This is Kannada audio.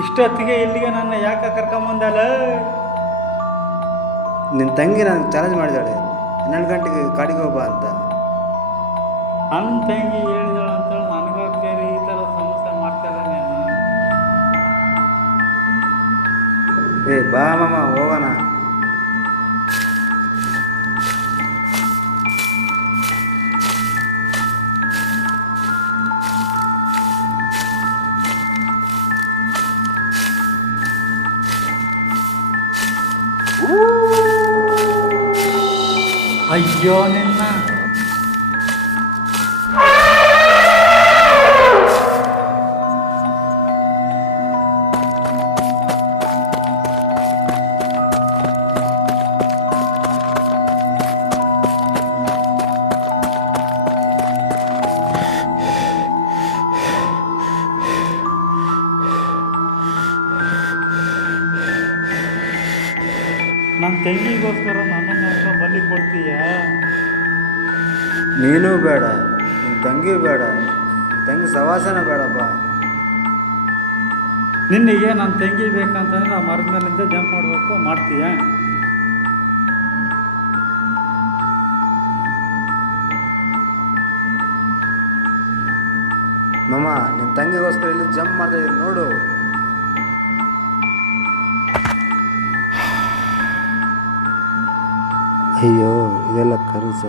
ಇಷ್ಟೊತ್ತಿಗೆ ಇಲ್ಲಿಗೆ ನನ್ನ ಯಾಕೆ ಕರ್ಕೊಂಬಂದಲ್ಲ? ನಿನ್ನ ತಂಗಿ ನಾನು ಚಾಲೆಂಜ್ ಮಾಡಿದಾಳೆ 12 ಗಂಟೆಗೆ ಕಾಡಿಗೆ ಹೋಗ್ಬಾ ಅಂತ. ನನ್ನ ತಂಗಿ ಹೇಳಿದಳು ಅಂತೇಳಿ ನನಗೋಸ್ಕರ ಈ ಥರ ಸಮಸ್ಯೆ ಮಾಡ್ತಾರೆ ನೀನು. ಬಾ ಮಾಮ ಹೋಗೋಣ. ಅಯ್ಯೋ ನಿನ್ನ ನನ್ನ ತಂಗಿಗೋಸ್ಕರ ನನ್ನನ್ನು ಯಾಕೆ ಬಲಿ ಕೊಡ್ತೀಯ? ನೀನು ಬೇಡ, ನಿನ್ನ ತಂಗಿ ಬೇಡ, ನಿನ್ನ ತಂಗಿ ಸವಾಸನ ಬೇಡಪ್ಪ. ನಿನಗೆ ನನ್ನ ತಂಗಿ ಬೇಕಂತಂದ್ರೆ ಆ ಮರದ ಮೇಲಿಂದ ಜಂಪ್ ಮಾಡಬೇಕು, ಮಾಡ್ತೀಯ? ಮಾಮ ನಿನ್ನ ತಂಗಿಗೋಸ್ಕರ ಇಲ್ಲಿ ಜಂಪ್ ಮಾಡ್ತಾ ಇದ್ದೀನಿ ನೋಡು. ಅಯ್ಯೋ ಇದೆಲ್ಲ ಕನಸ.